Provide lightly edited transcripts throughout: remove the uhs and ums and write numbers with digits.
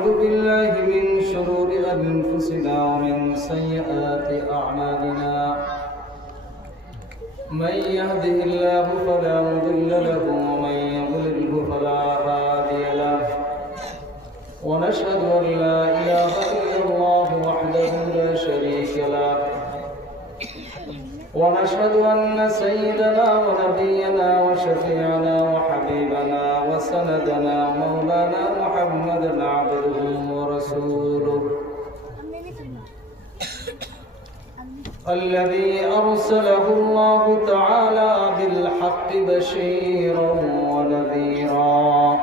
ونعوذ بالله من شرور أنفسنا ومن سيئات أعمالنا من يهده الله فلا مضل له ومن يضلله فلا هادي له ونشهد أن لا إله إلا الله وحده لا شريك له ونشهد أن سيدنا ونبينا وشفيعنا وحبيبنا وسندنا مولانا محمدا عبده ورسوله الذي أرسله الله تعالى بالحق بشيرا ونذيرا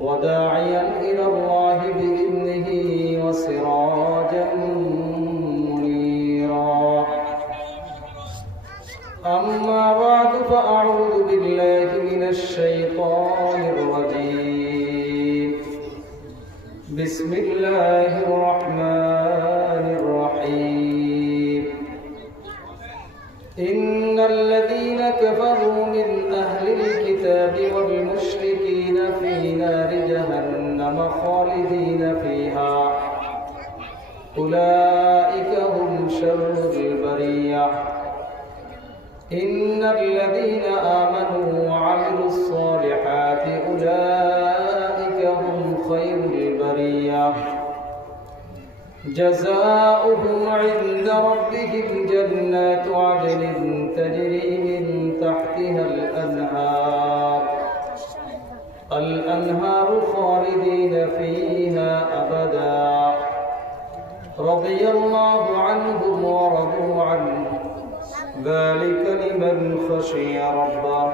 وداعيا إلى الله بإذنه وسراجا منيرا أما بعد فأعوذ بالله من الشيطان الرجيم بسم الله الرحمن الرحيم إن الذين كفروا من أهل الكتاب والمشركين في نار جهنم خالدين فيها أولئك هم شر البرية إن الذين آمنوا وعملوا الصالحات أولئك هم خير البرية جزاؤهم عند ربهم جنات عدن تجري من تحتها الأنهار خالدين فيها أبدا رضي الله عنهم ورضوا عنه ذلك لمن خشي ربه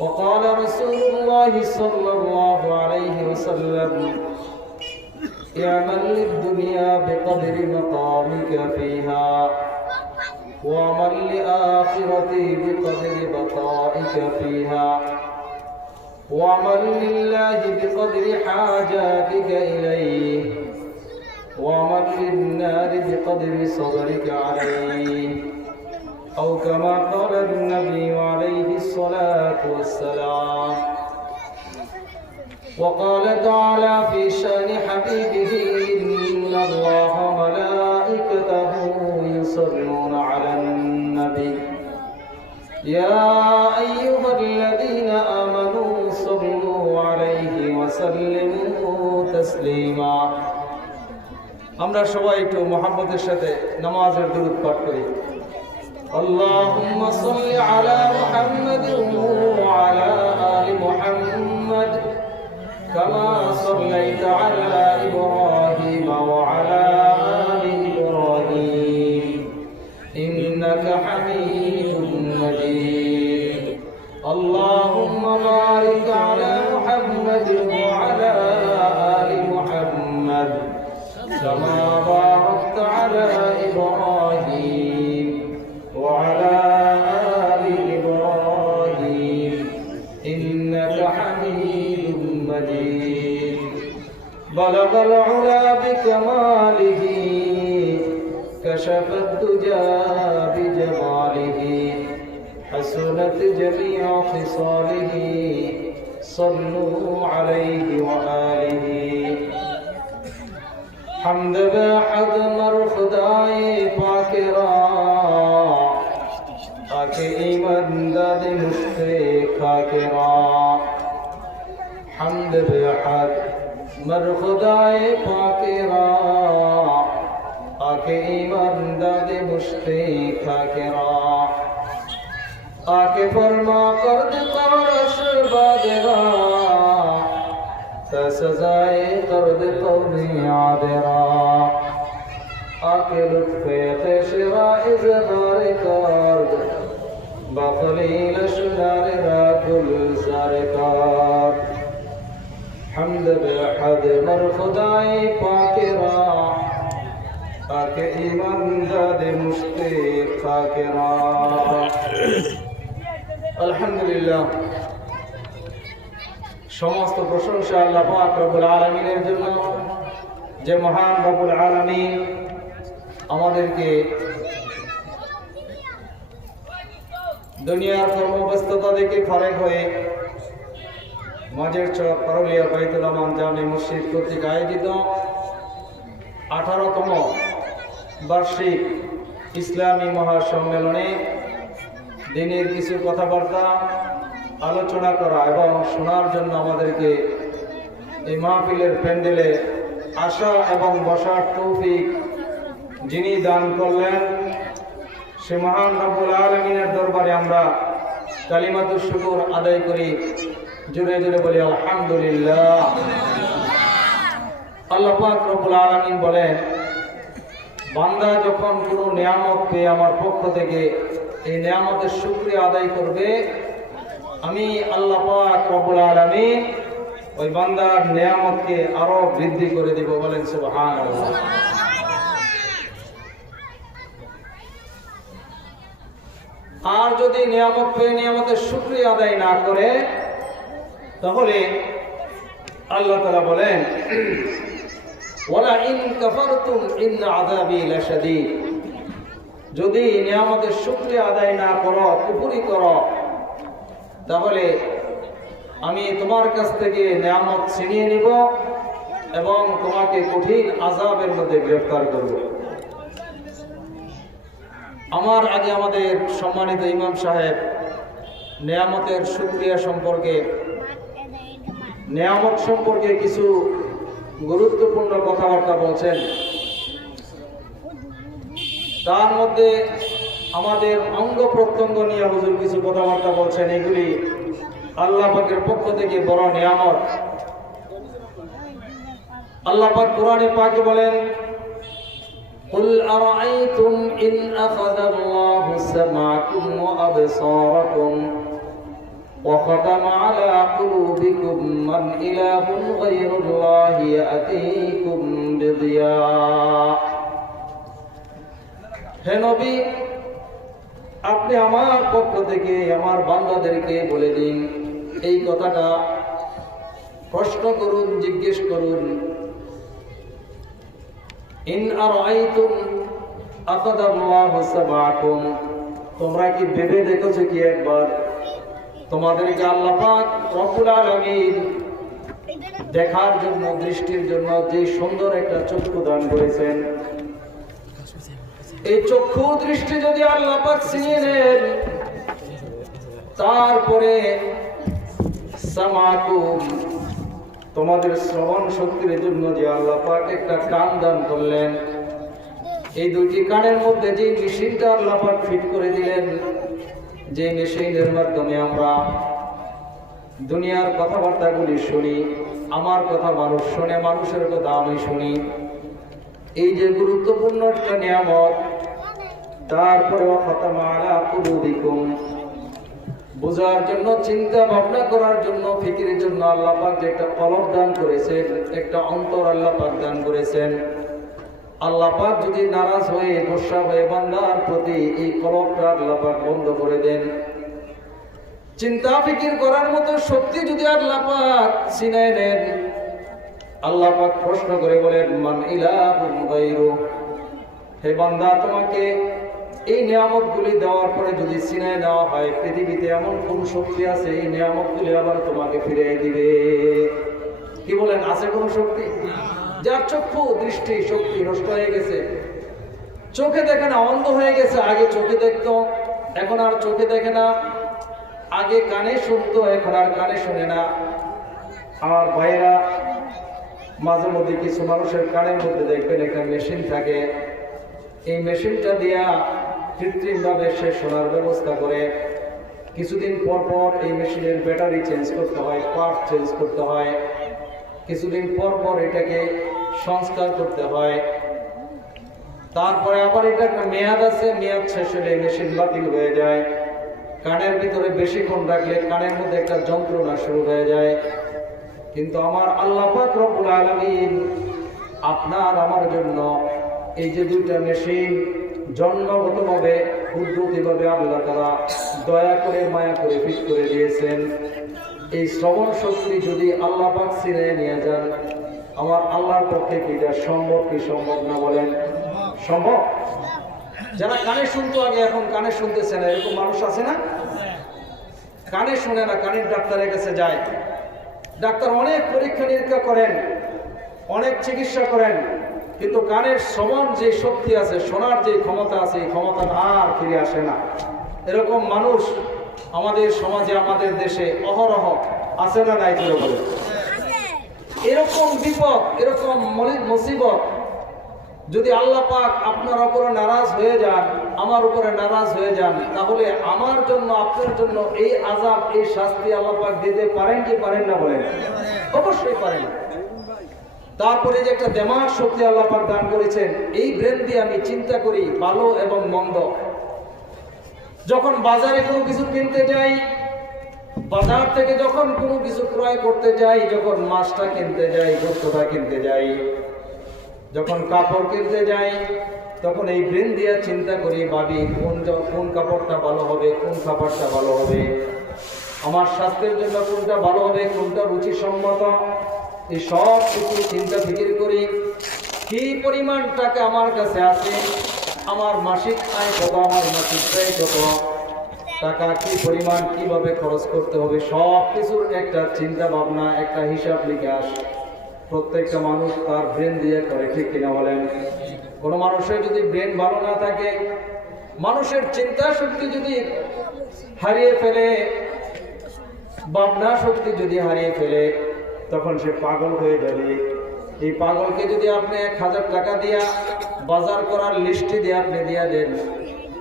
وقال رسول الله صلى الله عليه وسلم اعمل للدنيا بقدر مقامك فيها واعمل لآخرتي بقدر بقائك فيها واعمل لله بقدر حاجاتك إليه واعمل للنار بقدر صبرك عليه أو كما قال النبي عليه الصلاة والسلام وقال تعالى في شأن حبيبه إن الله وملائكته يصلون على النبي يا أيها الذين آمنوا صلوا عليه وسلموا تسليما আমরা সবাই একটু মুহাব্বতের সাথে নামাজের দুরূদ পাঠ করি اللهم صل على محمد وعلى آل محمد كما صليت على إبراهيم وعلى آل إبراهيم إنك حميد مجيد اللهم بارك على محمد وعلى آل محمد كما باركت على إبراهيم وعلى آل إبراهيم إنك حميد مجيد بلغ العلا بكماله كشف الدجى بجماله حسنت جميع خصاله صلوا عليه وآله حمد بحد مرخدائے پاک را پاک ایمن داد مشتخاک را حمد بحد مرخدائے پاک را پاک ایمن داد مشتخاک را آکے فرما کرد قرش بادرا سزائے قرد قومی عادرا آکے لطف خشرا اظہار کرد بخلیل شنار را کل سار کار حمد بحد مرخدائی پاک را پاک ایمان داد مشتیق خاک را الحمدللہ সমস্ত প্রশংসা আল্লাহ পাক রব্বুল আলামিনের জন্য যে মহান রব্বুল আলামিন আমাদেরকে দুনিয়ার কর্মব্যস্ততা থেকে ফারেক হয়ে মাঝের চর পারুলিয়া বাইতুল আমান জামে মসজিদ কর্তৃক আয়োজিত 18তম বার্ষিক ইসলামী মহাসম্মেলনে দিনের কিছু কথাবার্তা আলোচনা করা এবং শোনার জন্য আমাদেরকে এই মাহফিলের প্যান্ডেলে আসা এবং বসার তৌফিক যিনি দান করলেন সে মহান রব্বুল আলামিনের দরবারে আমরা কালিমাতুশ শুকর আদায় করি, জোরে জোরে বলি আলহামদুলিল্লাহ। আল্লাহ পাক রব্বুল আলামিন বলেন, বান্দা যখন কোনো নিয়ামত পেয়ে আমার পক্ষ থেকে এই নিয়ামতের শুকরিয়া আদায় করবে, আমি আল্লাহ পাক রব্বুল আলামিন ওই বান্দার নিয়ামতকে আরো বৃদ্ধি করে দিব। বলেন সুবহানাল্লাহ। আর যদি নিয়ামত পেয়ে নিয়ামতের শুকরিয়া আদায় না করে, তাহলে আল্লাহ তাআলা বলেন, ওয়ালা ইন কাফারতুম ইন আযাবি লাশাদীদ, যদি নিয়ামতের শুকরিয়া আদায় না করো, কুফরি করো, তাহলে আমি তোমার কাছ থেকে নিয়ামত ছিনিয়ে নিব এবং তোমাকে কঠিন আযাবের মধ্যে গ্রেফতার করব। আমার আগে আমাদের সম্মানিত ইমাম সাহেব নিয়ামতের শুকরিয়া সম্পর্কে, নিয়ামত সম্পর্কে কিছু গুরুত্বপূর্ণ কথাবার্তা বলছেন। তার মধ্যে আমাদের অঙ্গ প্রত্যঙ্গ নিয়ে হুজুর কিছু কথাবার্তা বলছেন। এগুলি আল্লাহ পাকের পক্ষ থেকে বড় নিয়ামত। আল্লাহ পাক কোরআনে পাকে বলেন, قل أرأيتم إن أخذ الله سمعكم وأبصاركم وختم على قلوبكم من إله غير الله يأتيكم بضياء। হে নবী, আপনি আমার পক্ষ থেকে আমার বান্দাদেরকে বলে দিন, এই কথাটা প্রশ্ন করুন, জিজ্ঞেস করুন। ইন আরাইতুম আকাদাল্লাহু সামাকুম, তোমরা কি ভেবে দেখেছো কি একবার তোমাদেরকে আল্লাহ পাক রব্বুল আলামিন দেখার জন্য, দৃষ্টির জন্য যে সুন্দর একটা চক্ষু দান করেছেন, এই চক্ষু দৃষ্টি যদি আল্লাহ পাক ছিনিয়ে নেন, তারপরে সামাকুম, তোমাদের শ্রবণ শক্তির জন্য যে আল্লাহ পাক একটা কান দান করলেন, এই দুটি কানের মধ্যে যে মেশিনটা আল্লাহ পাক ফিট করে দিলেন, যে মেশিনের মাধ্যমে আমরা দুনিয়ার কথাবার্তাগুলি শুনি, আমার কথা মানুষ শুনে, মানুষের কথা আমি শুনি, এই যে গুরুত্বপূর্ণ একটা নিয়ামত। তারপরে খাতামা আলা কুলুবিকুম, বোঝার জন্য, চিন্তা ভাবনা করার জন্য, ফিকিরের জন্য আল্লাহ পাক যে একটা কলব দান করেছেন, একটা অন্তর আল্লাহ পাক দান করেছেন। আল্লাহ পাক যদি নারাজ হয়ে, গোসা হয়ে বান্দার প্রতি এই কলবটা আল্লাহ পাক বন্ধ করে দেন, চিন্তা ফিকির করার মতো শক্তি যদি আল্লাহ পাক ছিনিয়ে নেন, আল্লাহ পাক প্রশ্ন করে বলেন, মান ইলাহুন গায়রু, হে বান্দা, তোমাকে এই নিয়ামতগুলি দেওয়ার পরে যদি ছিনিয়ে নেওয়া হয়, পৃথিবীতে এমন কোন শক্তি আছে এই নিয়ামতগুলি আবার তোমাকে ফিরিয়ে দিবে? কি বলেন, আছে কোন শক্তি? যার চক্ষু দৃষ্টি শক্তি নষ্ট হয়ে গেছে, চোখে দেখে না, অন্ধ হয়ে গেছে। আগে চোখে দেখতো, এখন আর চোখে দেখে না। আগে কানে শুনতো, এখন আর কানে শুনে না। আমার ভাইরা, মাঝে মধ্যে কিছু মানুষের কানের মধ্যে দেখবেন একটা মেশিন থাকে, এই মেশিনটা দিয়া কৃত্রিমভাবে সে শোনার ব্যবস্থা করে। কিছুদিন পর পর এই মেশিনের ব্যাটারি চেঞ্জ করতে হয়, পার্ট চেঞ্জ করতে হয়, কিছুদিন পর পর এটাকে সংস্কার করতে হয়। তারপরে আবার এটা একটা মেয়াদ আছে, মেয়াদ শেষ হলে মেশিন বাতিল হয়ে যায়। কানের ভিতরে বেশিক্ষণ রাখলে কানের মধ্যে একটা যন্ত্রণা শুরু হয়ে যায়। কিন্তু আমার আল্লাহ পাক রব্বুল আলামিন আপনার আমার জন্য এই যে দুইটা মেশিন জন্মগতভাবে, কুদরতিভাবে আল্লাহ তাআলা দয়া করে, মায়া করে ফিট করে দিয়েছেন। এই শ্রবণ শক্তি যদি আল্লাহ পাক ছিনিয়ে নিয়ে যান, আমার আল্লাহর পক্ষে কি এটা সম্ভব কি সম্ভব না? বলেন সম্ভব? যারা কানে শুনতো আগে, এখন কানে শুনতেছে না, এরকম মানুষ আছে না? কানে শুনে না, কানের ডাক্তারের কাছে যায়, ডাক্তার অনেক পরীক্ষা নিরীক্ষা করেন, অনেক চিকিৎসা করেন, কিন্তু কানের শ্রবণ যে শক্তি আছে, শোনার যে ক্ষমতা আছে, এই ক্ষমতা আর ফিরে আসে না। এরকম মানুষ আমাদের সমাজে, আমাদের দেশে অহরহ আছে না নাই করে বলে? এরকম বিপদ, এরকম মুসিবত যদি আল্লাহ পাক আপনার উপরে নারাজ হয়ে যান, আমার উপরে নারাজ হয়ে যান, তাহলে আমার জন্য, আপনার জন্য এই আযাব, এই শাস্তি আল্লাহ পাক দিতে পারেন কি পারেন না বলেন? অবশ্যই পারেন। তারপরে যে একটা দেমাগ শক্তি আল্লাহ পাক দান করেছেন, এই ব্রেন দিয়ে আমি চিন্তা করি ভালো এবং মন্দ। যখন বাজারে কোনো কিছু কিনতে যাই, বাজার থেকে যখন কোনো কিছু ক্রয় করতে যাই, যখন মাছটা কিনতে যাই, গোস্তটা কিনতে যাই, যখন কাপড় কিনতে যাই, তখন এই ব্রেন দিয়ে চিন্তা করি, ভাবি কোন কাপড়টা ভালো হবে, কোন কাপড়টা ভালো হবে, আমার স্বাস্থ্যের জন্য কোনটা ভালো হবে, কোনটা রুচিসম্মত, এই সব কিছু চিন্তা ফিকির করি। কি পরিমাণ টাকা আমার কাছে আছে, আমার মাসিক আয় কত, আমার মাসিক ব্যয় কত, টাকা কি পরিমাণ, কিভাবে খরচ করতে হবে, সব কিছুর একটা চিন্তা ভাবনা, একটা হিসাব নিকাশ প্রত্যেকটা মানুষ তার ব্রেন দিয়ে করে, ঠিক কিনা বলেন? কোনো মানুষের যদি ব্রেন ভালো না থাকে, মানুষের চিন্তা শক্তি যদি হারিয়ে ফেলে, ভাবনা শক্তি যদি হারিয়ে ফেলে, তখন সে পাগল হয়ে যাবে। এই পাগলকে যদি আপনি 1000 টাকা দিয়া বাজার করার লিস্টে দিয়ে আপনি দিয়া দেন,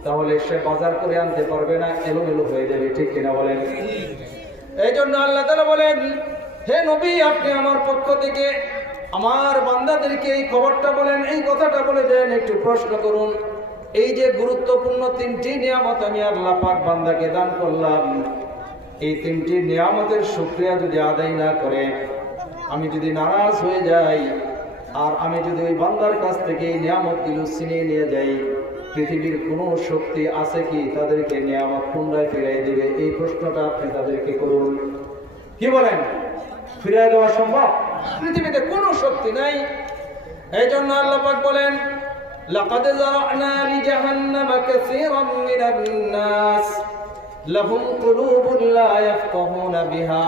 তাহলে সে বাজার করে আনতে পারবে না, এলোমেলো হয়ে যাবে, ঠিক কিনা বলেন? এই জন্য আল্লাহ তাআলা বলেন, হে নবী, আপনি আমার পক্ষ থেকে আমার বান্দাদেরকে এই খবরটা বলেন, এই কথাটা বলে দেন, একটু প্রশ্ন করুন। এই যে গুরুত্বপূর্ণ 3টি নিয়ামত আমি আল্লাহ পাক বান্দাকে দান করলাম, এই 3টি নিয়ামতের শুকরিয়া যদি আদায় না করে, আমি যদি নারাজ হয়ে যাই, আর আমি যদি ওই বান্দার কাছ থেকে এই নিয়ামতগুলো ছিনিয়ে নিয়ে যাই, পৃথিবীর কোনো শক্তি আছে কি তাদেরকে নিয়ামত পুনরায় ফিরিয়ে দিবে? এই প্রশ্নটা আপনি তাদেরকে করুন। কি বলেন? ফিরিয়ে দেওয়া সম্ভব? পৃথিবীতে কোনো শক্তি নাই। এই জন্য আল্লাহ পাক বলেন, লাকাদ যারা'না লিজাহান্নামা কাসীরাম মিনান নাস লাহুম কুলুবুন লা ইয়াফকাহুনা বিহা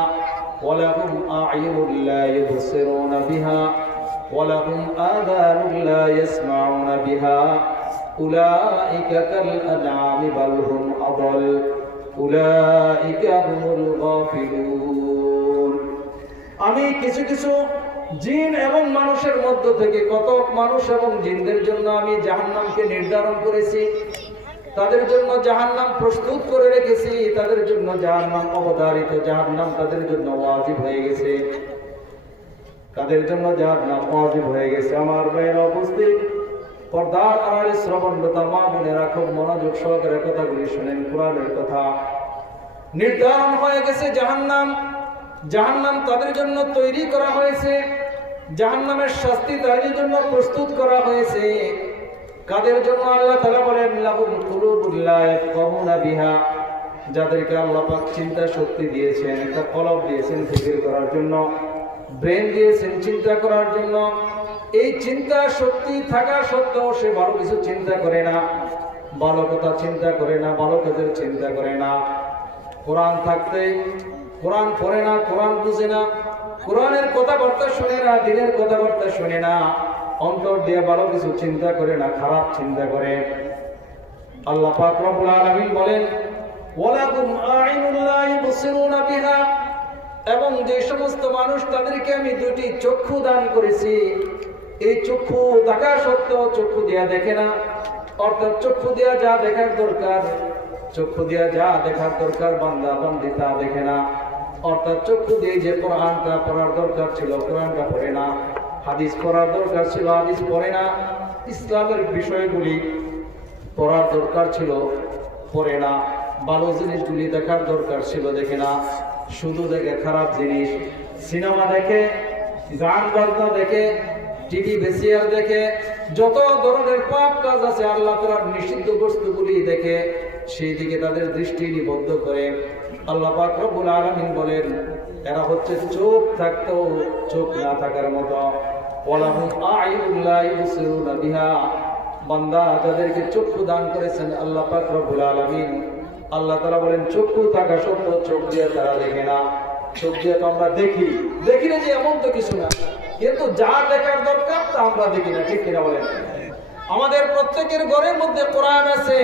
ওয়া লাহুম আ'য়ুনুন লা ইবসিরুনা বিহা ওয়া লাহুম আযানুন লা ইয়াসমা'উনা বিহা উলাইকা কাল আন'আমি বাল হুম আদাল উলাইকা হুমুল গাফিলুন। আমি কিছু কিছু জিন এবং মানুষের মধ্য থেকে কত মানুষ এবং জিনদের জন্য আমি জাহান্নামকে নির্ধারণ করেছি, তাদের জন্য জাহান্নাম প্রস্তুত করে রেখেছি, তাদের জন্য জাহান্নাম অবধারিত, জাহান্নাম তাদের জন্য ওয়াজিব হয়ে গেছে, তাদের জন্য জাহান্নাম ওয়াজিব হয়ে গেছে। আমার ভাইয়েরা উপস্থিত, পর্দার আড়ালে শ্রবণরতা মা বোনেরা খুব মনোযোগ সহকারে কথাগুলি শুনেন। কোরআনের কথা, নির্ধারণ হয়ে গেছে জাহান্নাম, জাহান্নাম তাদের জন্য তৈরি করা হয়েছে, জাহান্নামের শাস্তি তাদের জন্য প্রস্তুত করা হয়েছে। কাদের জন্য? আল্লাহ তাআলা বলেন, লাহুম কুলুবুন লা ইয়াফকাহুনা বিহা, যাদেরকে আল্লাহ পাক চিন্তা শক্তি দিয়েছেন, একটা কলব দিয়েছেন ফিকির করার জন্য, ব্রেন দিয়েছেন চিন্তা করার জন্য। এই চিন্তা শক্তি থাকা সত্ত্বেও সে ভালো কিছু চিন্তা করে না, ভালো কথা চিন্তা করে না, ভালো কাজের চিন্তা করে না। কোরআন থাকতে কোরআন পড়ে না, কোরআন বুঝে না, কোরআনের কথাবার্তা শুনে না, দিনের কথাবার্তা শুনে না, অন্তর দিয়ে ভালো কিছু চিন্তা করে না, খারাপ চিন্তা করে। আল্লাহ পাক রব্বুল আলামিন বলেন, ওয়ালাকুম আ'ইনুন লা ইবসিরুনা বিহা, এবং যে সমস্ত মানুষ তাদেরকে আমি 2টি চক্ষু দান করেছি, এই চক্ষু থাকা সত্ত্বেও চক্ষু দিয়া দেখে না, অর্থাৎ চক্ষু দিয়া যা দেখার দরকার, চক্ষু দিয়া যা দেখার দরকার বান্দা বান্দি তা দেখে না, অর্থাৎ চক্ষু দিয়ে যে কোরআনটা পড়ার দরকার ছিল কোরআনটা পড়ে না, হাদিস পড়ার দরকার ছিল হাদিস পড়ে না, ইসলামের বিষয়গুলি পড়ার দরকার ছিল পড়ে না, ভালো জিনিসগুলি দেখার দরকার ছিল দেখে না, শুধু দেখে খারাপ জিনিস, সিনেমা দেখে, গান বাজনা দেখে, টিভি ভিসিআর দেখে, যত ধরনের পাপ কাজ আছে আল্লাহ তাআলার নিষিদ্ধ বস্তুগুলি দেখে সেই দিকে তাদের দৃষ্টি নিবদ্ধ করে। আল্লাহ পাক রব্বুল আলামিন বলেন, এরা হচ্ছে চোখ থাকতেও চোখ না থাকার মতো। ওয়ালাহুম আ'ইনুন লা ইবসিরুনা বিহা, বান্দা যাদেরকে চক্ষু দান করেছেন আল্লাহ পাক রব্বুল আলামিন, আল্লাহ তাআলা বলেন চক্ষু থাকা সত্ত্বেও চোখ দিয়ে তারা দেখে না, চোখ দিয়ে তো আমরা দেখি না যে এমন তো কিছু না, কিন্তু যা দেখার দরকার তা আমরা দেখি না, ঠিক কিনা বলেন? আমাদের প্রত্যেকের ঘরের মধ্যে কোরআন আছে,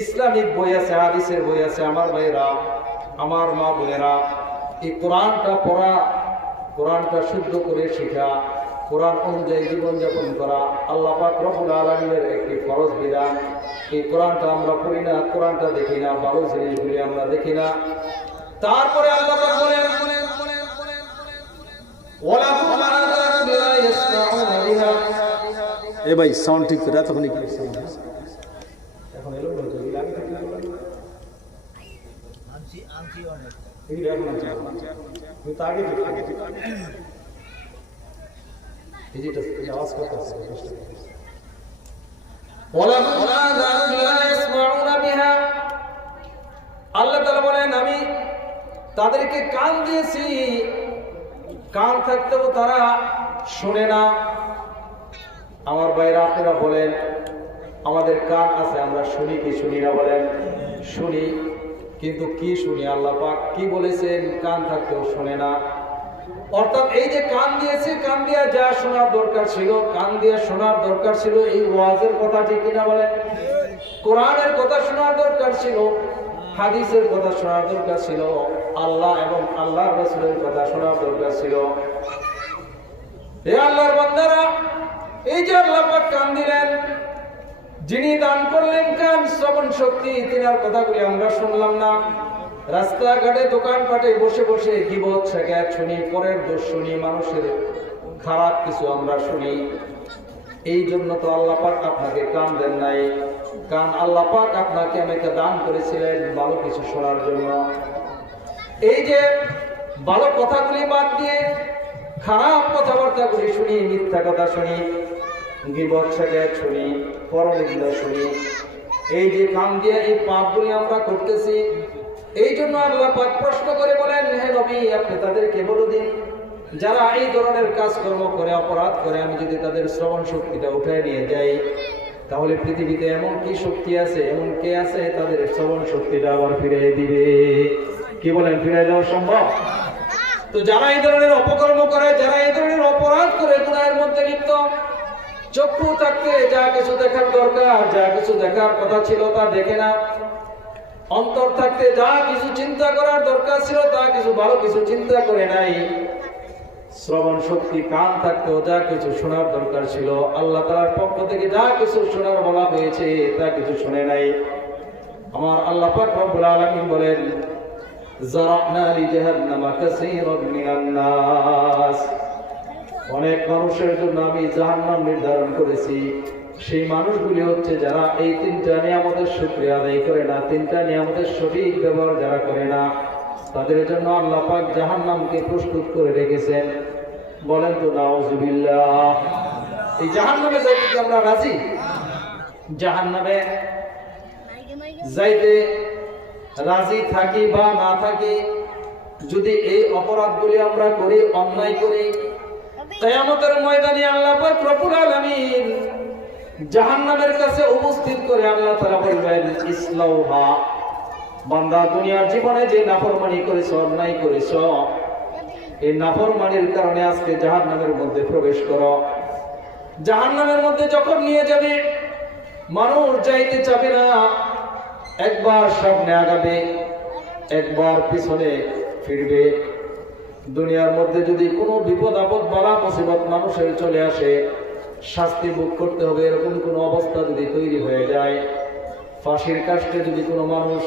ইসলামিক বই আছে, হাদিসের বই আছে। আমার ভাইরা, আমার মা বোনেরা, এই কোরআনটা পড়া, কোরআনটা শুদ্ধ করে শেখা, কোরআন অনুযায়ী জীবনযাপন করা আল্লাহ পাক রব্বুল আলামিনের একটি ফরজ বিধান। এই কোরআনটা আমরা পড়ি না, কোরআনটা দেখি না, ভালো জিনিসগুলি আমরা দেখি না। তারপরে আল্লাহ পাক বলেন ওয়ালাকুম আযাবুন লা ইয়াসমাউনা বিহা। এ ভাই সাউন্ড ঠিক করে তখন কি সাউন্ড এখন এলো বলতো লাগে ঠিক না আনছি অনেক এই দেখুন আমি তো আগে এই যেটা আওয়াজ করতেছে ওয়ালাকুম আযাবুন লা ইয়াসমাউনা বিহা। আল্লাহ তাআলা বলেন আমি তাদেরকে কান দিয়েছি, কান থাকতেও তারা শুনে না। আমার ভাইরা, আপনারা বলেন আমাদের কান আছে, আমরা শুনি কি শুনি না? বলেন শুনি, কিন্তু কি শুনি? আল্লাহ পাক কি বলেছেন? কান থাকতেও শুনে না। অর্থাৎ এই যে কান দিয়েছে, কান দিয়া যা শোনার দরকার ছিল, কান দিয়া শোনার দরকার ছিল এই ওয়াজের কথা, ঠিক কিনা বলেন? কোরআনের কথা শোনার দরকার ছিল, হাদিসের কথা শোনার দরকার ছিল, আল্লাহ এবং আল্লাহর রাসূলের কথা শোনার দরকার ছিল। হে আল্লাহর বান্দারা, এই যে আল্লাহ পাক কান দিলেন, যিনি দান করলেন কান, শ্রবণ শক্তি, তিনার কথাগুলি আমরা শুনলাম না। রাস্তাঘাটে দোকানপাটে বসে বসে গীবত শেখায়ত শুনি, পরের দোষ শুনি, মানুষের খারাপ কিছু আমরা শুনি। এই জন্য তো আল্লাহ পাক আপনাকে কান দেন নাই। কান আল্লাহ পাক আপনাকে আমাকে দান করেছিলেন ভালো কিছু শোনার জন্য। এই যে ভালো কথাগুলি বাদ দিয়ে খারাপ কথাবার্তাগুলি শুনি, মিথ্যা কথা শুনি, গীবত শেখায়ত শুনি, পরনিন্দা শুনি, এই যে কান দিয়ে এই পাপগুলি আমরা করতেছি, এই জন্য আল্লাহ পাক প্রশ্ন করে বলেন, হে নবী আপনি তাদেরকে বলে দিন যারা এই ধরনের কাজকর্ম করে, অপরাধ করে, আমি যদি তাদের শ্রবণ শক্তিটা উঠায় নিয়ে যাই, তাহলে পৃথিবীতে এমন কি শক্তি আছে, এমন কে আছে তাদের শ্রবণ শক্তিটা আবার ফিরিয়ে দিবে? কি বলেন, ফিরিয়ে দেওয়া সম্ভব? তো যারা এই ধরনের অপকর্ম করে, যারা এই ধরনের অপরাধ করে, গুনাহের মধ্যে লিপ্ত, চক্ষু থাকতে যা কিছু দেখার দরকার, যা কিছু দেখার কথা ছিল তা দেখে না, অন্তর থাকতে যা কিছু চিন্তা করার দরকার ছিল তা কিছু ভালো কিছু চিন্তা করে নাই, শ্রবণ শক্তি কান থাকতেও যা কিছু শোনার দরকার ছিল, আল্লাহ তাআলার পক্ষ থেকে যা কিছু শোনার বলা হয়েছে তা কিছু শুনে নাই। আমার আল্লাহ পাক রব্বুল আলামিন বলেন, জারানা লিজাহান্নামা কাসীরান মিনান নাস, অনেক মানুষের জন্য আমি জাহান্নাম নির্ধারণ করেছি। সেই মানুষগুলি হচ্ছে যারা এই তিনটা নিয়ামতের শুকরিয়া আদায় করে না, তিনটা নিয়ামতের সঠিক ব্যবহার যারা করে না, তাদের জন্য আল্লাহ পাক জাহান্নামকে প্রস্তুত করে রেখেছেন। বলেন তো নাউজুবিল্লাহ। এই জাহান্নামে যাইতে কি আমরা রাজি? জাহান্নামে যাইতে রাজি থাকি বা না থাকি, যদি এই অপরাধগুলি আমরা করি, অন্যায় করি, কিয়ামতের ময়দানে আল্লাহ পাক রব্বুল আলামিন জাহান্নামের কাছে উপস্থিত করে আল্লাহ তাআলা বলবেন, ইসলাউহা, বান্দা দুনিয়ার জীবনে যে নাফরমানি করেছো, অন্যায় করেছো, এই নাফরমানির কারণে আজকে জাহান্নামের মধ্যে প্রবেশ করো। জাহান্নামের মধ্যে যখন নিয়ে যাবে, মানুষ যাইতে চাবে না, একবার সামনে আগাবে, একবার পিছনে ফিরবে। দুনিয়ার মধ্যে যদি কোনো বিপদ আপদ বালা মুসিবত মানুষের চলে আসে, শাস্তি ভোগ করতে হবে এরকম কোনো অবস্থা যদি তৈরি হয়ে যায়, ফাঁসির কাষ্টে যদি কোনো মানুষ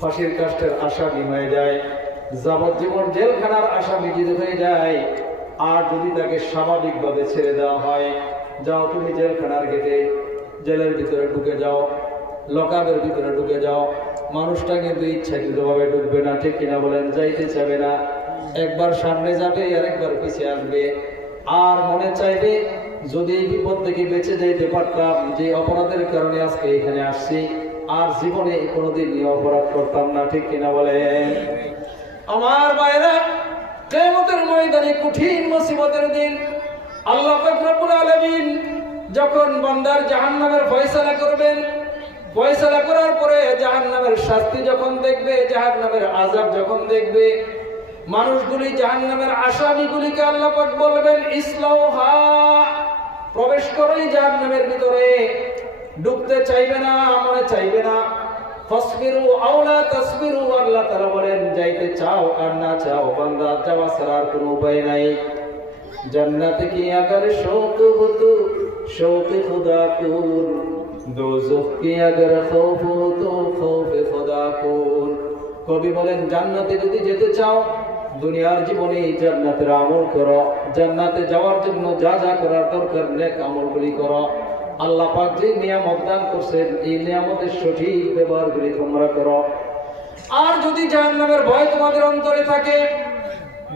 ফাঁসির কাষ্টের আসামি হয়ে যায়, যাবজ্জীবন জেলখানার আসামি যদি হয়ে যায়, আর যদি তাকে স্বাভাবিকভাবে ছেড়ে দেওয়া হয়, যাও তুমি জেলখানার গেটে, জেলের ভিতরে ঢুকে যাও, লকআপের ভিতরে ঢুকে যাও, মানুষটা কিন্তু ইচ্ছাকৃতভাবে ঢুকবে না, ঠিক কিনা বলেন? যাইতে চাবে না, একবার সামনে যাবে আর একবার পিছিয়ে আসবে, আর মনে চাইবে যদি এই বিপদ থেকে বেঁচে যাইতে পারতাম, যে অপরাধের কারণে আজকে এখানে আসছি, আর জীবনে কোনোদিন অপরাধ করতাম না, ঠিক কিনা বলেন? আমার ভাইরা, কিয়ামতের ময়দানে কঠিন মুসিবতের দিন আল্লাহ পাক রব্বুল আলামিন যখন বান্দার জাহান্নামের ফয়সালা করবেন, ফয়সালা করার পরে জাহান্নামের শাস্তি যখন দেখবে, জাহান্নামের আযাব যখন দেখবে, মানুষগুলি জাহান্নামের আসামিগুলিকে আল্লাহ পাক বলবেন ইসলাউহা, প্রবেশ করোই জাহান্নামের ভিতরে, ঢুকতে চাইবে না, মনে চাইবে না। ফাসবিরু আওলা তাসবিরু, আল্লাহ তাআলা বলেন যাইতে চাও আর না চাও বান্দা, যাওয়া ছাড়ার কোনো উপায় নাই। জান্নাতে কি আগার শৌক হো তো শৌক খুদা কুন, দোজখ কি আগার খৌফ হো তো খৌফ খুদা কুন। কবি বলেন জান্নাতে যদি যেতে চাও দুনিয়ার জীবনে জান্নাতের আমল করো, জান্নাতে যাওয়ার জন্য যা যা করার দরকার নেক আমলগুলি করো। আল্লাহ পাক যে নিয়ামত দান করছেন এই নিয়ামতের সঠিক ব্যবহারগুলি তোমরা করো। আর যদি জাহান্নামের ভয় তোমাদের অন্তরে থাকে,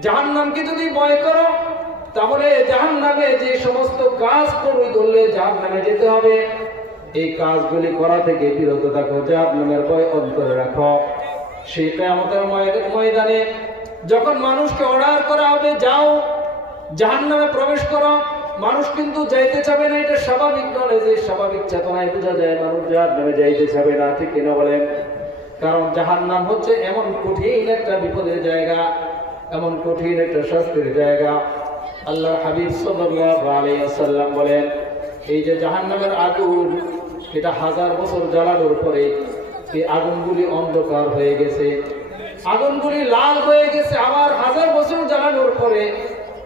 জাহান্নামকে যদি ভয় করো, তাহলে জাহান্নামে যে সমস্ত কাজ করলে জাহান্নামে যেতে হবে এই কাজগুলি করা থেকে বিরত থাকো, জাহান্নামের ভয় অন্তরে রাখো। সেই কিয়ামতের ময়দানে যখন মানুষকে অর্ডার করা হবে যাও জাহান্নামে প্রবেশ করো, মানুষ কিন্তু যাইতে চাবে না। এটা স্বাভাবিক নয়, যে স্বাভাবিক চেতনায় বোঝা যায় মানুষ জাহান্নামে যাইতে চাবে না, ঠিক কিনা বলেন? কারণ জাহান্নাম হচ্ছে এমন কঠিন একটা বিপদের জায়গা, এমন কঠিন একটা শাস্তির জায়গা। আল্লাহ হাবিব সাল্লাল্লাহু আলাইহি ওয়াসাল্লাম বলেন এই যে জাহান্নামের আগুন, এটা 1000 বছর জ্বালানোর পরে এই আগুনগুলি অন্ধকার হয়ে গেছে, আগুনগুলি লাল হয়ে গেছে। আবার 1000 বছর জ্বালানোর পরে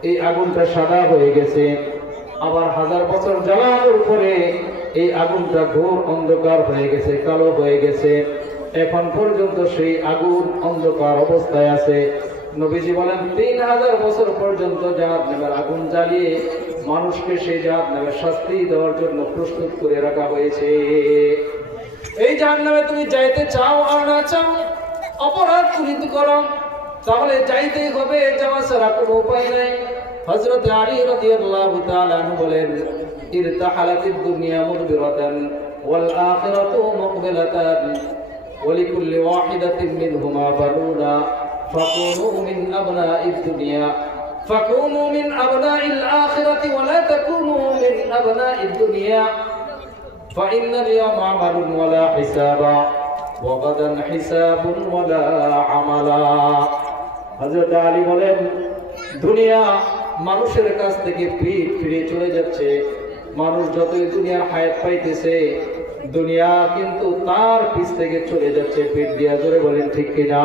এই আগুনটা সাদা হয়ে গেছে, আবার 1000 বছর জ্বালানোর পরে এই আগুনটা ঘোর অন্ধকার হয়ে গেছে, কালো হয়ে গেছে। এখন পর্যন্ত সেই আগুন অন্ধকার অবস্থায় আছে। নবীজি বলেন 3000 বছর পর্যন্ত জাহান্নামের আগুন জ্বালিয়ে মানুষকে সেই জাহান্নামের শাস্তি দেওয়ার জন্য প্রস্তুত করে রাখা হয়েছে। এই জাহান্নামে তুমি যাইতে চাও আর না চাও, অপরাধ তুমি করো, তাহলে যাইতেই হবে, যাওয়া ছাড়া কোনো উপায় নাই। হযরত আলী রাদিয়াল্লাহু তাআলা আনহু বলেন ইরতাহালাতিদ দুনিয়া মুদবিরাতান ওয়াল আখিরাতু মুকবিলাতান ওয়া লিকুল্লি ওয়াহিদাতিন মিনহুমা বানুনা ফাকুনু মিন আবনাইদ দুনিয়া ফাকুনু মিন আবনাইল আখিরাতি ওয়া লা তাকুনু মিন আবনাইদ দুনিয়া ফাইন্নাল ইয়াওমা আমালুন ওয়া লা হিসাবা ওয়া গাদান হিসাবুন ওয়া লা আমালা। হযরত আলী বলেন দুনিয়া মানুষের কাছ থেকে পিঠ ফিরে চলে যাচ্ছে, মানুষ যতই দুনিয়ার হায়াত পাইতেছে দুনিয়া কিন্তু তার পিছ থেকে চলে যাচ্ছে পিঠ দিয়া। জোরে বলেন ঠিক কিনা?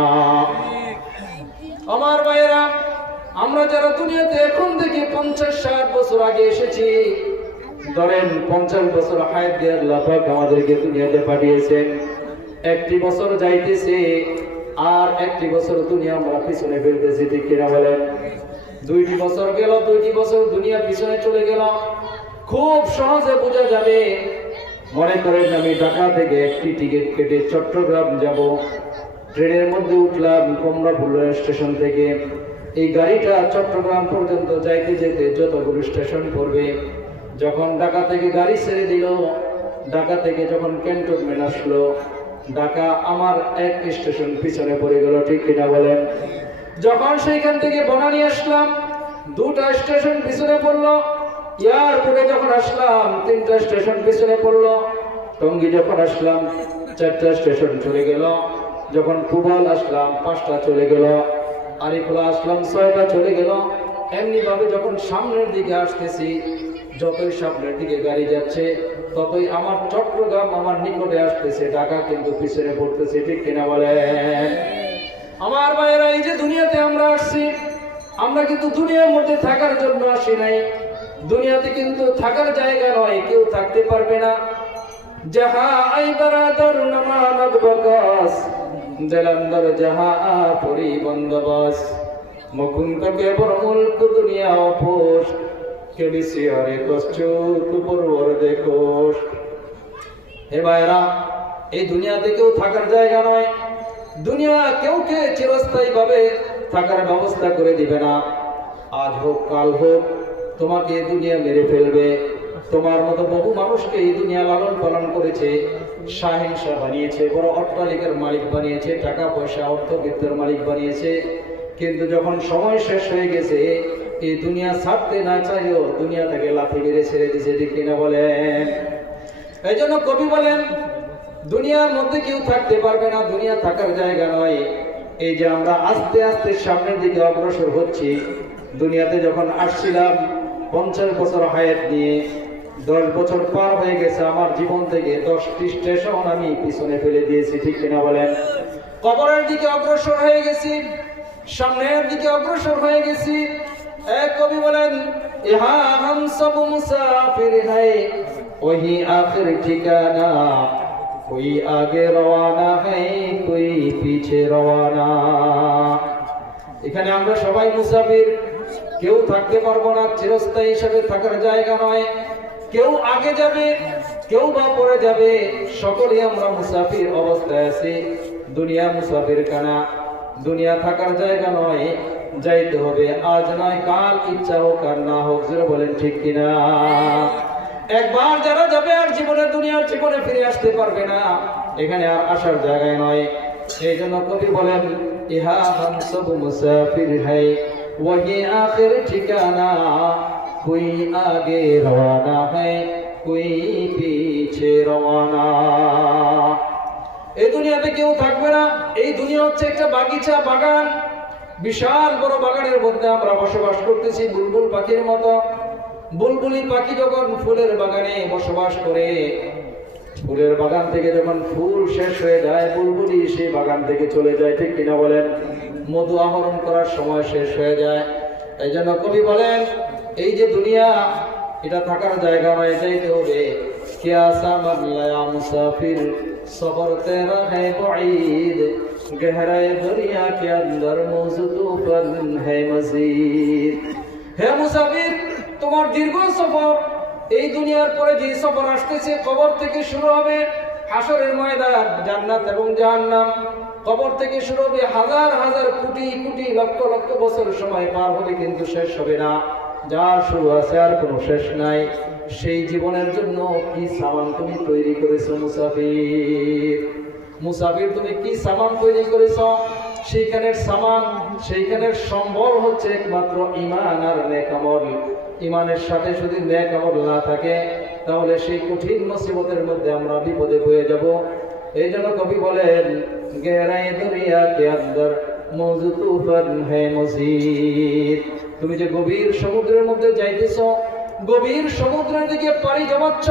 আমার ভাইয়েরা, আমরা যারা দুনিয়াতে এখন থেকে 50-60 বছর আগে এসেছি, ধরেন 50 বছর হায়াত দিয়ে আল্লাহ পাক আমাদেরকে দুনিয়াতে পাঠিয়েছেন, একটি বছর যাইতেছে আর একটি বছর দুনিয়া আমরা পিছনে ফেলতেছি, ঠিক কিনা বলেন? 2টি বছর গেল, 2টি বছর দুনিয়া পিছনে চলে গেল। খুব সহজে বোঝা যাবে। মনে করেন আমি ঢাকা থেকে একটি টিকিট কেটে চট্টগ্রাম যাব, ট্রেনের মধ্যে উঠলাম কমলাপুর স্টেশন থেকে। এই গাড়িটা চট্টগ্রাম পর্যন্ত যাইতে যেতে যতগুলো স্টেশন পড়বে, যখন ঢাকা থেকে গাড়ি ছেড়ে দিল, ঢাকা থেকে যখন ক্যান্টনমেন্ট আসলো, ঢাকা আমার এক স্টেশন পিছনে পড়ে গেল, ঠিক কিনা বলেন? যখন সেইখান থেকে বনানী আসলাম 2টা স্টেশন পিছনে পড়লো, এয়ারপোর্টে যখন আসলাম 3টা স্টেশন পিছনে পড়লো, টঙ্গী যখন আসলাম 4টা স্টেশন চলে গেল, যখন কুবাল আসলাম 5টা চলে গেল, আরিফুলা আসলাম 6টা চলে গেল। এমনি ভাবে যখন সামনের দিকে আসতেছি, যতই সামনের দিকে গাড়ি যাচ্ছে ততই আমার চট্টগ্রাম আমার নিকটে আসতেছে, ঢাকা কিন্তু পিছনে পড়তেছে, ঠিক কিনা বলেন? আমার ভাইয়েরা, এই যে দুনিয়াতে আমরা আসছি, আমরা কিন্তু দুনিয়ার মধ্যে থাকার জন্য আসি নাই। দুনিয়াতে কিন্তু থাকার জায়গা নয়, কেউ থাকতে পারবে না। যাহা আই বারাদার নামানাত বাকাস দেলান্দর যাহা পরি বন্দবাস মুকুন্দকে বরমুলক দুনিয়া অপোষ কে বিসিয়ারে কষ্ট পরবর দেখোস। হে ভাইরা, এই দুনিয়াতে কেউ থাকার জায়গা নয়। দুনিয়া কেউকে চিরস্থায়ী ভাবে থাকার ব্যবস্থা করে দিবে না। আজ হোক কাল হোক তোমাকে এই দুনিয়া মেরে ফেলবে। তোমার মতো বহু মানুষকে এই দুনিয়া লালন পালন করেছে, শাহিনশা বানিয়েছে, বড় অট্টালিকার মালিক বানিয়েছে, টাকা পয়সা অর্থবিত্তের মালিক বানিয়েছে, কিন্তু যখন সময় শেষ হয়ে গেছে এই দুনিয়া ছাড়তে না চাইও দুনিয়া থেকে লাথি মেরে ছেড়ে দিছে, ঠিক কিনা বলেন? এই জন্য কবি বলেন দুনিয়ার মধ্যে কেউ থাকতে পারবে না, দুনিয়া থাকার জায়গা নয়। এই যে আমরা আস্তে আস্তে সামনের দিকে অগ্রসর হচ্ছি, দুনিয়াতে যখন আসছিলাম 50 বছর হায়াত নিয়ে, 10 বছর পার হয়ে গেছে আমার জীবন থেকে, 10টি স্টেশন আমি পিছনে ফেলে দিয়েছি, ঠিক কিনা বলেন? কবরের দিকে অগ্রসর হয়ে গেছি, সামনের দিকে অগ্রসর হয়ে গেছি। এক কবি বলেন, ইহা হাম সব মুসাফির হ্যায় ওহি আখির ঠিকানা, कोई आगे रवाना है कोई पीछे रवाना। এখানে আমরা সবাই মুসাফির, কেউ থাকতে পারবো না, চিরস্থায়ী হিসেবে থাকার জায়গা নয়। কেউ আগে যাবে, কেউ বা পরে যাবে, সকলেই আমরা মুসাফির অবস্থায় আছি। দুনিয়া মুসাফির খানা, দুনিয়া থাকার জায়গা নয়, যাইতে হবে আজ নয় কাল, ইচ্ছা হোক আর না হোক। জোরে বলেন ঠিক কিনা? একবার যারা যাবে আর জীবনে দুনিয়ার জীবনে ফিরে আসতে পারবে না, এখানে আর আসার জায়গায় নয়। এই জন্য কবি বলেন, ইহা হাম সব মুসাফির হ্যায় ওহি আখির ঠিকানা, কোই আগে রওয়ানা হ্যায় কোই পিছে রওয়ানা। এই দুনিয়াতে কেউ থাকবে না। এই দুনিয়া হচ্ছে একটা বাগিচা, বাগান, বিশাল বড় বাগানের মধ্যে আমরা বসবাস করতেছি বুলবুল পাখির মতো। বুলবুলি পাখি যখন ফুলের বাগানে বসবাস করে, ফুলের বাগান থেকে যখন ফুল শেষ হয়ে যায়, বুলবুলি সেই বাগান থেকে চলে যায়, ঠিক কিনা বলেন? মধু আহরণ করার সময় শেষ হয়ে যায়। এই জন্য কবি বলেন, এই যে দুনিয়া, এটা থাকার জায়গা নয়, যাইতে হবে। কিয়া সামান লায়া মুসাফির সফর তেরা হ্যায় বাঈদ, গহরায়ে দরিয়া কে अंदर मौजू तूफान है मजीद। হে মুসাফির, তোমার দীর্ঘ সফর, এই দুনিয়ার পরে যে সফর আসতেছে, কবর থেকে শুরু হবে হাসরের ময়দান, জান্নাত এবং জাহান্নাম। কবর থেকে শুরু হবে, হাজার হাজার কোটি কোটি লক্ষ লক্ষ বছর সময় পার হবে, কিন্তু শেষ হবে না। যার শুরু আছে আর কোনো শেষ নাই। সেই জীবনের জন্য কি সামান তুমি তৈরি করেছো মুসাফির? মুসাফির, তুমি কি সামান তৈরি করেছো? সেইখানের সামান, সেইখানের সম্বল হচ্ছে একমাত্র ঈমান আর নেক আমল। ঈমানের সাথে যদি নেক আমল না থাকে, তাহলে সেই কঠিন মুসিবতের মধ্যে আমরা বিপদে পড়ে যাব। এই জন্য কবি বলেন, গহরায়ে দরিয়া কে अंदर मौजू तूफान है मजीद। তুমি যে গভীর সমুদ্রের মধ্যে যাইতেছো, গভীর সমুদ্রের দিকে পাড়ি জমাচ্ছ,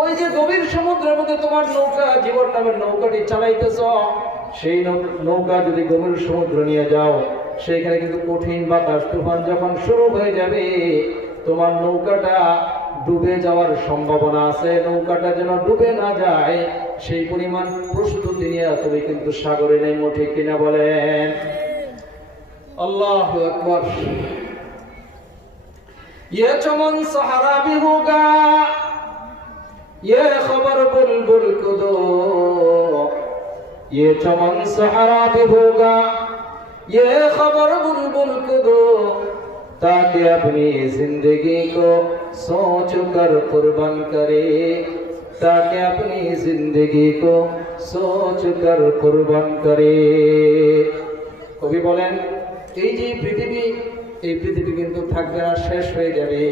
ওই যে গভীর সমুদ্রের মধ্যে তোমার নৌকা, জীবন নামের নৌকাটি চালাইতেছ, সেই নৌকা যদি গভীর সমুদ্র নিয়ে যাও, সেইখানে কিন্তু কঠিন বাতাস তুফান যখন শুরু হয়ে যাবে, তোমার নৌকাটা ডুবে যাওয়ার সম্ভাবনা আছে। নৌকাটা যেন ডুবে না যায়, সেই পরিমাণ প্রস্তুতি নিয়ে তুমি কিন্তু সাগরে নেমো, ঠিক কিনা বলেন? আল্লাহু আকবার। ये चमन सहारा भी होगा, ये खबर बुलबुल को दो, ये चमन सहारा भी होगा, ये खबर बुलबुल को दो, ताकि अपनी जिंदगी को सोच कर कुर्बान करे, ताकि अपनी जिंदगी को सोच कर कुर्बान करे। कवि बोलें, এই যে পৃথিবী, এই পৃথিবী কিন্তু থাকবে না, শেষ হয়ে যাবে।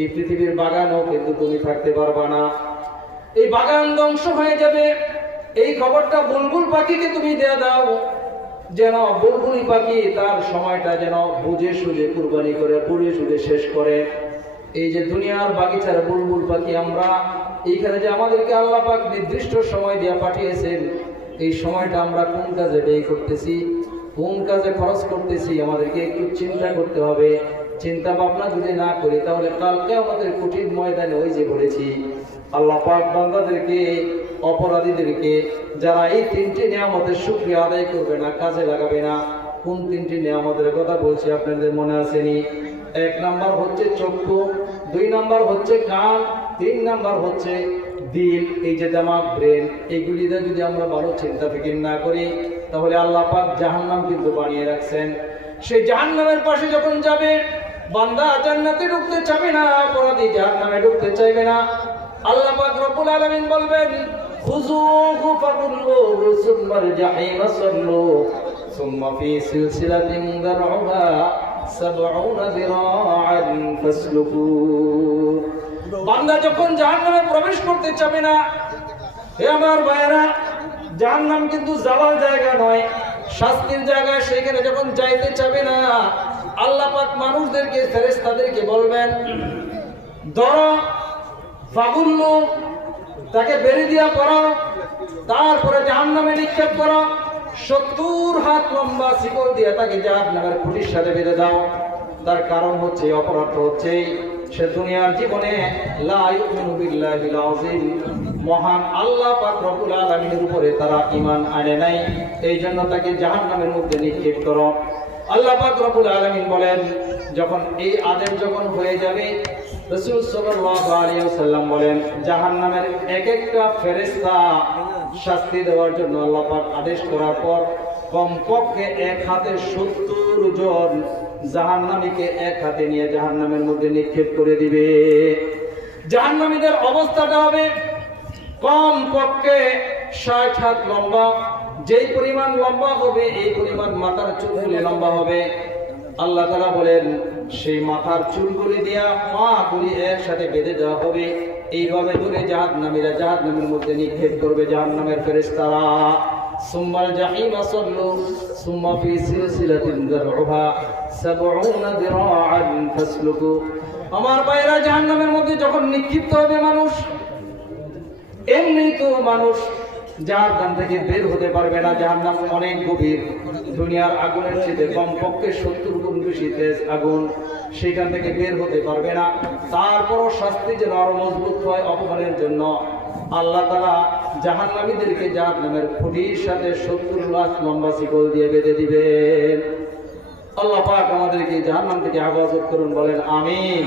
এই পৃথিবীর বাগানও কিন্তু তুমি থাকতে পারবা না, এই বাগান ধ্বংস হয়ে যাবে। এই খবরটা বুলবুল পাখিকে তুমি দিয়ে দাও, যেন বুলবুলি পাখি তার সময়টা যেন বুঝে সুঝে কুরবানি করে, বুঝে সুঝে শেষ করে। এই যে দুনিয়ার বাগিচার বুলবুল পাখি আমরা, এইখানে যে আমাদেরকে আল্লাহ পাক নির্দিষ্ট সময় দিয়ে পাঠিয়েছেন, এই সময়টা আমরা কোন কাজে ব্যয় করতেছি, কোন কাজে খরচ করতেছি, আমাদেরকে একটু চিন্তা করতে হবে। চিন্তা ভাবনা যদি না করি, তাহলে কালকে আমাদের কঠিন ময়দানে ওই যে বলেছি, আল্লাহ পাক বান্দাদেরকে, অপরাধীদেরকে, যারা এই 3টি নিয়ামতের শুকরিয়া আদায় করবে না, কাজে লাগাবে না। কোন 3টি নিয়ামতের কথা বলছি আপনাদের মনে আসেনি? 1 নাম্বার হচ্ছে চক্ষু, 2 নাম্বার হচ্ছে কান, 3 নাম্বার হচ্ছে দিল, এই যে দিমাগ, ব্রেন। এইগুলিতে যদি আমরা ভালো চিন্তা ফিকির না করি, তাহলে আল্লাহ পাক জাহান্নাম কিন্তু বানিয়ে রাখছেন। সেই জাহান্নামের পাশে যখন যাবে, বান্দা জান্নাতে ঢুকতে চাবে না, অপরাধী জাহান্নামে ঢুকতে চাইবে না। আল্লাহ পাক রব্বুল আলামিন বলবেন, খুযুহু ফাগুল্লুহু সুম্মাল জাহিমা সাল্লু সুম্মা ফি সিলসিলাতিন দারউহা 70 যিরাআন ফাসলুকু। বান্দা যখন জাহান্নামে প্রবেশ করতে চাবে না, হে আমার ভাইয়েরা, জাহান্নাম কিন্তু যাওয়ার জায়গা নয়, শাস্তির জায়গায় সেখানে যখন যাইতে চাবে না, আল্লাহ পাক মানুষদেরকে, ফেরেশতাদেরকে বলবেন, ধরো ফাগুল্লু, তাকে বেরি দিয়া পড়ো, তারপরে জাহান্নামে নিক্ষেপ করো, 70 হাত লম্বা শিকল দিয়ে তাকে জাহান্নামের খুঁটির সাথে বেঁধে দাও। তার কারণ হচ্ছে, অপরাধ হচ্ছে সে দুনিয়ার জীবনে লা ইউমিনু বিল্লাহিল আযীম, মহান আল্লাহ পাক রব্বুল আলামিনের উপরে তারা ঈমান আনে নাই, এই জন্য তাকে জাহান্নামের মধ্যে নিক্ষেপ করো। আল্লাহ পাক রব্বুল আলামিন বলেন, যখন এই আদেশ যখন হয়ে যাবে, রাসূল সাল্লাল্লাহু আলাইহি ওয়াসাল্লাম বলেন, জাহান্নামের এক একটা ফেরেশতা শাস্তি দেওয়ার জন্য আল্লাহ পাক আদেশ করার পর কমপক্ষে এক হাতে 70 জন জাহান্নামীকে এক হাতে নিয়ে জাহান্নামের মধ্যে নিক্ষেপ করে দিবে। জাহান্নামীদের অবস্থাটা হবে কমপক্ষে 60 হাত লম্বা, যেই পরিমাণ লম্বা হবে এই পরিমাণ মাথার চুলগুলি লম্বা হবে। আল্লাহ তাআলা বলেন, সেই মাথার চুলগুলি দিয়া পাগুলি একসাথে বেঁধে দেওয়া হবে, এইভাবে ধরে জাহান্নামীরা জাহান্নামের মধ্যে নিক্ষেপ করবে জাহান্নামের ফেরেশতারা। সুম্মাল জাহিমা সাল্লু সুম্মা ফি সিলসিলাতিন যারউহা 70 দিরাআন ফাসলুকু। আমার ভাইরা, জাহান্নামের মধ্যে যখন নিক্ষিপ্ত হবে মানুষ, এমনি তো মানুষ জাহান্নাম থেকে বের হতে পারবে না। জাহান্নাম অনেক গভীর, দুনিয়ার আগুনের চেয়ে কমপক্ষে 70 গুণ বেশি তেজ আগুন, সেখান থেকে বের হতে পারবে না। তারপরও শাস্তি যেন আরো মজবুত হয় অপমানের জন্য, আল্লাহ তাআলা জাহান্নামীদেরকে জাহান্নামের খুঁটির সাথে 70 লাখ লম্বা শিকল দিয়ে বেঁধে দিবেন। আল্লাহ পাক আমাদেরকে জাহান্নাম থেকে হেফাজত করুন, বলেন আমিন।